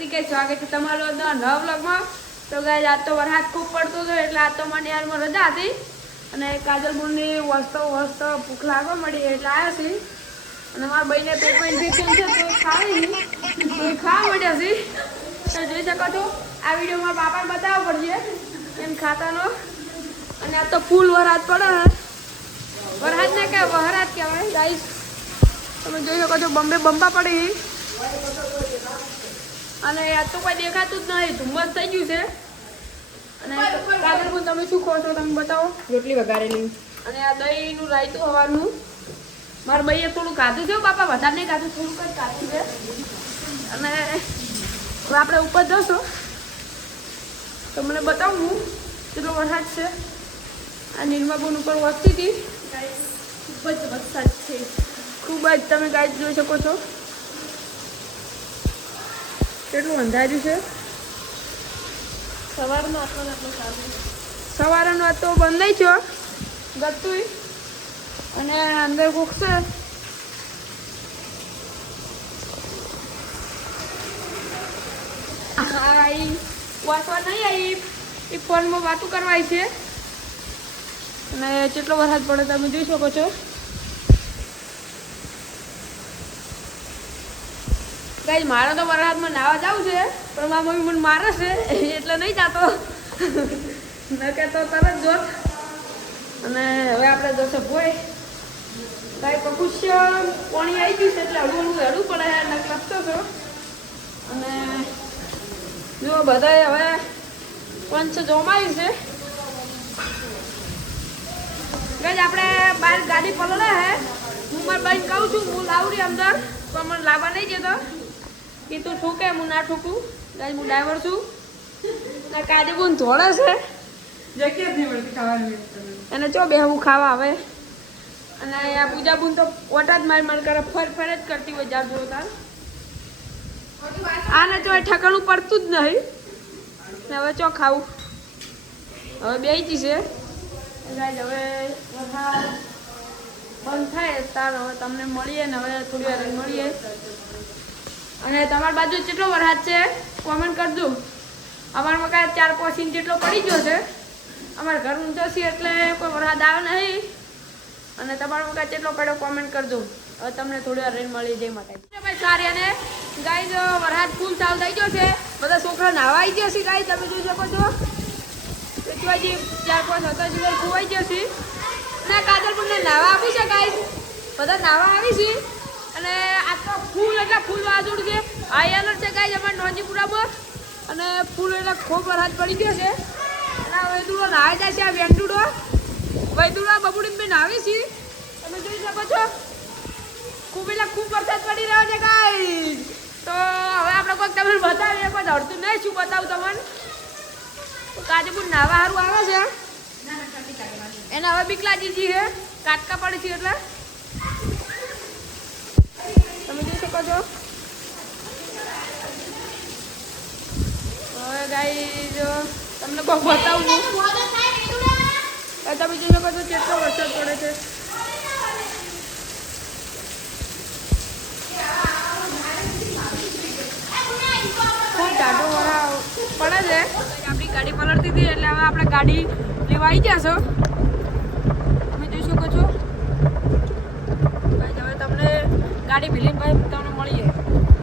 માતાજી કે સ્વાગત છે તમારું નવા વ્લોગમાં। તો ગાઈસ આજ તો વરસાદ ખૂબ પડતો હતો એટલે આજ તો મને યારમાં રજા હતી અને કાજલબુનની વસ્તુ ભૂખ લાગવા મળી એટલે આવ્યા છે અને મારા ભાઈને પેટમાં ઇન્ફેક્શન છે તો ખાવા મળ્યા છે। તો જોઈ શકો છો આ વિડીયોમાં બાપાને બતાવવો પડશે એમ ખાતાનો। અને આ તો ફૂલ વરસાદ પડે વરસાદ ને કે વરસાદ કહેવાય ગાઈસ। તમે જોઈ શકો છો બોમ્બે બંપા પડી અને આ તો કોઈ દેખાતું જ નહીં ધુમ્મસ થઈ ગયું છે। અને કાજલબુન તમે શું ખો છો તમે બતાવો। રોટલી વઘારેલી અને આ દહીંનું રાયતું હવાનું મારા ભાઈએ થોડું ખાધું છે બાપા વધારે નહીં ખાધું થોડુંક જ ખાધું છે। અને હવે આપણે ઉપર જશું તો મને બતાવું હું કેટલો વરસાદ છે। આ નિર્માબોન ઉપર વસતી હતી ખૂબ જ વરસાદ છે ખૂબ જ તમે ગાઈસ જોઈ શકો છો કેટલું અંધાર્યું છે। સવારનો આટલો સારું સવારનો તો બંધ નહીં છો ગતું અને અંદર કોક છે વાંચવા નહીં આવી એ ફોનમાં વાતું કરવાય છે અને કેટલો વરસાદ પડે તમે જોઈ શકો છો। ગાઈસ મારે તો વરસાદમાં નાવા જવું છે પણ મારા મમ્મી મને મારે છે એટલે નહીં જાતો ન કહેતો તરત જોત। અને હવે આપણે જશે ભોય કાંઈ પકુશ્ય પાણી આવી ગયું છે એટલે હળવું હેડવું પડે એટલે લખતો છો। અને જો બધાએ હવે પંચ જોમાયું છે ગાઈસ આપણે બહાર ગાડી પલળે હે હું મારા ભાઈને કહું છું હું લાવું અંદર પણ મને લાવવા નહીં જતો કે તું ઠોકે હું ના ઠોકું ગાઈસ હું ડ્રાઈવર છું ને કાજલબુન ધોળે છે જગ્યા નહીં મળતી ખાવાની અને ચો બે હું ખાવા આવે અને આ પૂજાબુન તો ઓટા જ માર કરે ફર જ કરતી હોય જાર જોતા આને જો ઠકાણું પડતું જ નહીં ને હવે ચો ખાવું હવે બેસી જશે ગાઈસ હવે વરસાદ બંધ થાય તાર હવે તમને મળીએ ને હવે થોડી વાર મળીએ। અને તમારી બાજુ કેટલો વરસાદ છે કોમેન્ટ કરજો। અમારામાં કાંઈ 4-5 ઇંચ જેટલો પડી ગયો છે અમારા ઘર ઊંચો છે એટલે કોઈ વરસાદ આવે નહીં અને તમારામાં કાંઈ કેટલો પડ્યો કોમેન્ટ કરજો। હવે તમને થોડી વાર રહીને મળી જય માતાજી ભાઈ સારી અને ગાઈસ વરસાદ ફૂલ ચાલુ થઈ ગયો છે બધા છોકરા નાહવા આવી ગયા છે ગાઈસ તમે જોઈ શકો છો એટલી 4-5 હતા જીવન ખોવાઈ ગયા છે અને કાજલબુનને નાહવા આપી છે ગાઈસ બધા નાહવા આવી છે અને આ તો ફૂલ એટલે ફૂલ વાદળ છે હાઈ એલર્ટ છે ગાઈસ અમારા નોંધીપુરામાં અને ફૂલ એટલે ખૂબ વરસાદ પડી ગયો છે અને આ વૈદુડો નાહી જાય છે આ વેંડુડો વૈદુડો બબુડીને બેન આવી છે તમે જોઈ શકો છો ખૂબ એટલે ખૂબ વરસાદ પડી રહ્યો છે ગાઈસ। તો હવે આપણે કોઈક તમને બતાવીએ કોઈ ધડતું નહીં શું બતાવું તમને તો કાજલબુન નાહવા સારું આવે છે એને હવે બીક લાગી છે કાટકા પડે છે એટલે તમે જોઈ શકો છો। હવે ગાઈસ તમને કોઈ બતાવું તમે જોઈ શકો છો કેટલો વરસાદ પડે છે ખૂબ ટાઢો વરસાદ પડે છે આપણી ગાડી પલળતી હતી એટલે હવે આપણે ગાડી લેવા આવી ગયા છો તમે જોઈ શકો છો હવે તમને ગાડી મિલી તમને